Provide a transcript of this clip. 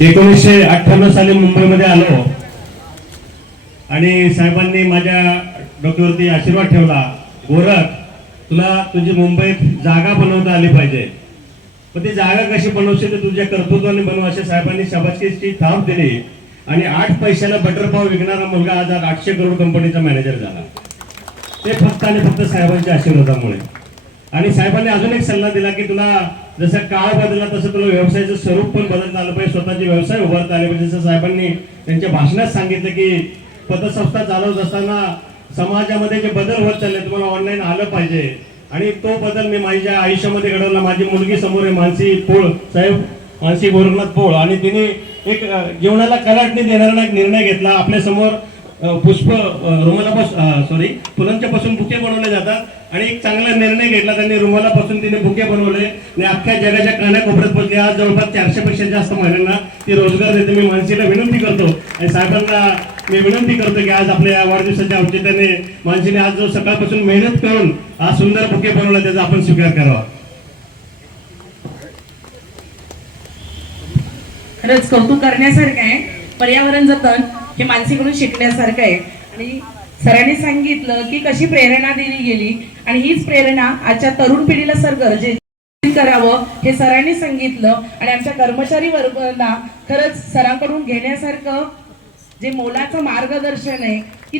एकोणीसशे अठ्ठ्याण्णव साली मुंबईमध्ये आलो. आणि साहेबांनी माझ्या डोक्यावरती आशीर्वाद ठेवला. गोरख तुला तुझी मुंबईत जागा बनवता आली पाहिजे. पण ती जागा कशी बनवशील तर तुझ्या कर्तृत्वाने बनव असे साहेबांनी शाबासकीची थाप दिली. आणि आठ पैशाला बटर पाव विकणारा मुलगा आज आठशे करोड कंपनीचा मॅनेजर झाला. ते फक्त आणि फक्त साहेबांच्या आशीर्वादामुळे. आणि साहेबांनी अजून एक सल्ला दिला की तुला जसं काळ बदलला तसं तुला व्यवसायाचं स्वरूप पण बदलता आलं पाहिजे. स्वतःचे व्यवसाय उभारता आले पाहिजे. जसं साहेबांनी त्यांच्या भाषणात सांगितलं की पतसंस्था चालवत असताना समाजामध्ये जे बदल होत चालले तुम्हाला ऑनलाईन आलं पाहिजे. आणि तो बदल मी माझ्या आयुष्यामध्ये घडवला. माझी मुलगी समोर आहे मानसी पोळ. साहेब मानसी गोरखनाथ पोळ. आणि तिने एक जीवनाला कलाटणी देणारा एक निर्णय घेतला. आपल्यासमोर पुष्प रुमालापासून सॉरी फुलांच्या पासून बुके बनवले जातात आणि एक चांगला निर्णय घेतला त्यांनी. रुमालापासून तिने बुके बनवले आणि अख्ख्या जगाच्या कानाकोपऱ्यात पोहोचले. आज जवळपास चारशेपेक्षा जास्त महिलांना ती रोजगार देते. मी मानसीला विनंती करतो आणि साहेबांना मी विनंती करतो की आज आपल्या या वाढदिवसाच्या औचित्याने मानसीने आज जो सकाळपासून मेहनत करून आज सुंदर बुके बनवला त्याचा आपण स्वीकार करावा. खरंच कौतुक करण्यासारखं आहे. पर्यावरण जतन हे मानसीकडून शिकण्यासारखं आहे. आणि सरांनी सांगितलं की कशी प्रेरणा दिली गेली. आणि हीच प्रेरणा आजच्या तरुण पिढीला सर गरजे करावं हे सरांनी सांगितलं. आणि आमच्या कर्मचारी वर्गाला खरंच सरांकडून घेण्यासारखं जे मोलाचं मार्गदर्शन आहे की